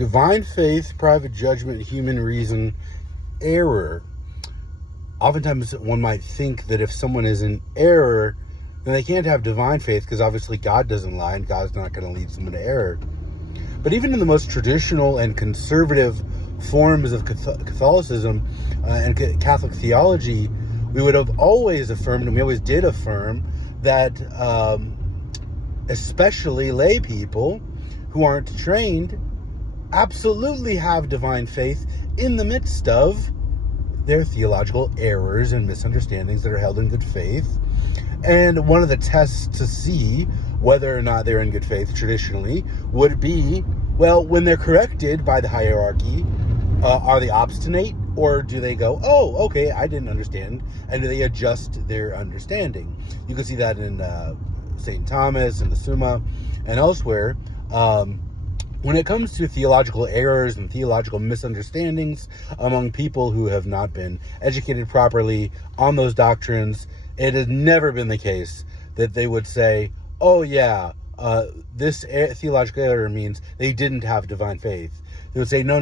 Divine faith, private judgment, human reason, error. Oftentimes one might think that if someone is in error, then they can't have divine faith, because obviously God doesn't lie and God's not going to lead someone to error. But even in the most traditional and conservative forms of Catholicism and Catholic theology, we would have always affirmed, and we always did affirm, that especially lay people who aren't trained absolutely have divine faith in the midst of their theological errors and misunderstandings that are held in good faith. And one of the tests to see whether or not they're in good faith traditionally would be, well, when they're corrected by the hierarchy, are they obstinate, or do they go, oh, okay, I didn't understand, and do they adjust their understanding? You can see that in St. Thomas and the Summa and elsewhere. When it comes to theological errors and theological misunderstandings among people who have not been educated properly on those doctrines, it has never been the case that they would say, oh yeah, this theological error means they didn't have divine faith. They would say, no.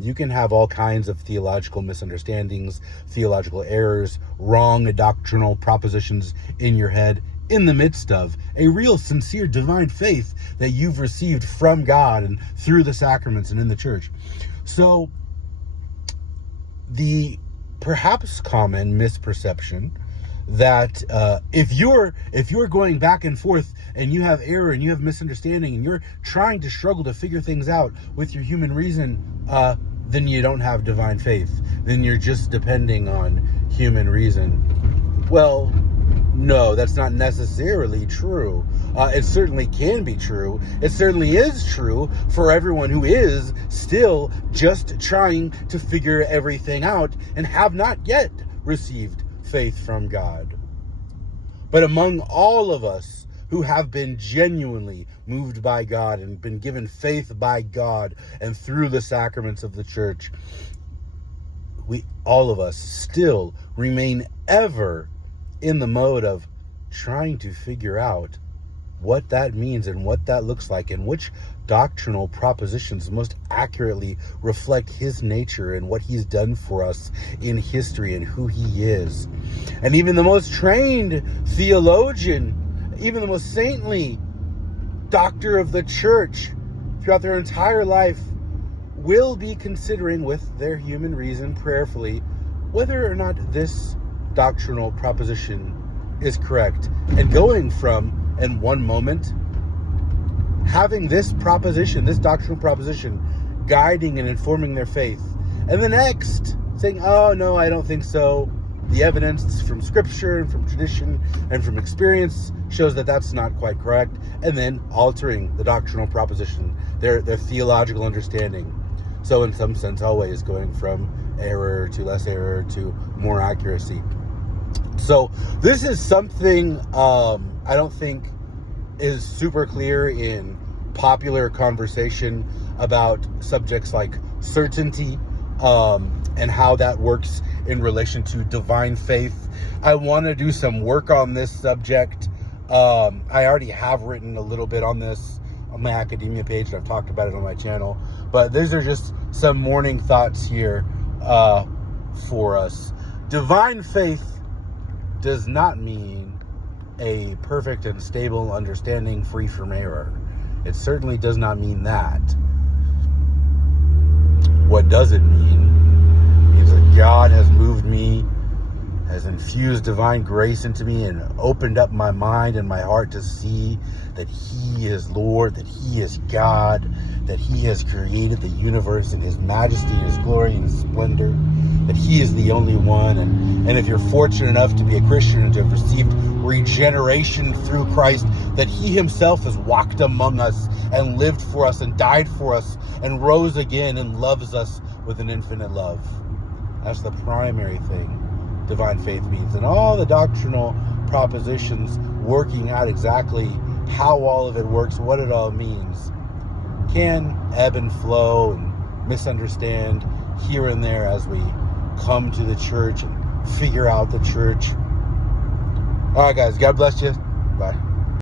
You can have all kinds of theological misunderstandings, theological errors, wrong doctrinal propositions in your head, in the midst of a real sincere divine faith that you've received from God and through the sacraments and in the church. So the perhaps common misperception that if you're going back and forth and you have error and you have misunderstanding and you're trying to struggle to figure things out with your human reason, then you don't have divine faith. Then you're just depending on human reason. Well, no, that's not necessarily true. It certainly can be true. It certainly is true for everyone who is still just trying to figure everything out and have not yet received faith from God. But among all of us who have been genuinely moved by God and been given faith by God and through the sacraments of the church, all of us still remain ever in the mode of trying to figure out what that means and what that looks like and which doctrinal propositions most accurately reflect his nature and what he's done for us in history and who he is. And even the most trained theologian, even the most saintly doctor of the church throughout their entire life will be considering with their human reason prayerfully whether or not this doctrinal proposition is correct, and going from, in one moment, having this proposition, this doctrinal proposition, guiding and informing their faith, and the next saying, oh no, I don't think so. The evidence from scripture and from tradition and from experience shows that that's not quite correct, and then altering the doctrinal proposition, their theological understanding. So in some sense, always going from error to less error to more accuracy. So this is something I don't think is super clear in popular conversation about subjects like certainty and how that works in relation to divine faith. I want to do some work on this subject. I already have written a little bit on this on my academia page, and I've talked about it on my channel. But these are just some morning thoughts here for us. Divine faith does not mean a perfect and stable understanding free from error. It certainly does not mean that. What does it mean is that God has moved me, has infused divine grace into me, and opened up my mind and my heart to see that He is Lord, that He is God, that He has created the universe in His majesty, His glory, and His splendor, that He is the only one. And if you're fortunate enough to be a Christian and to have received regeneration through Christ, that He Himself has walked among us and lived for us and died for us and rose again and loves us with an infinite love. That's the primary thing divine faith means. And all the doctrinal propositions working out exactly how all of it works, what it all means, can ebb and flow and misunderstand here and there as we come to the church and figure out the church. All right, guys, God bless you. Bye.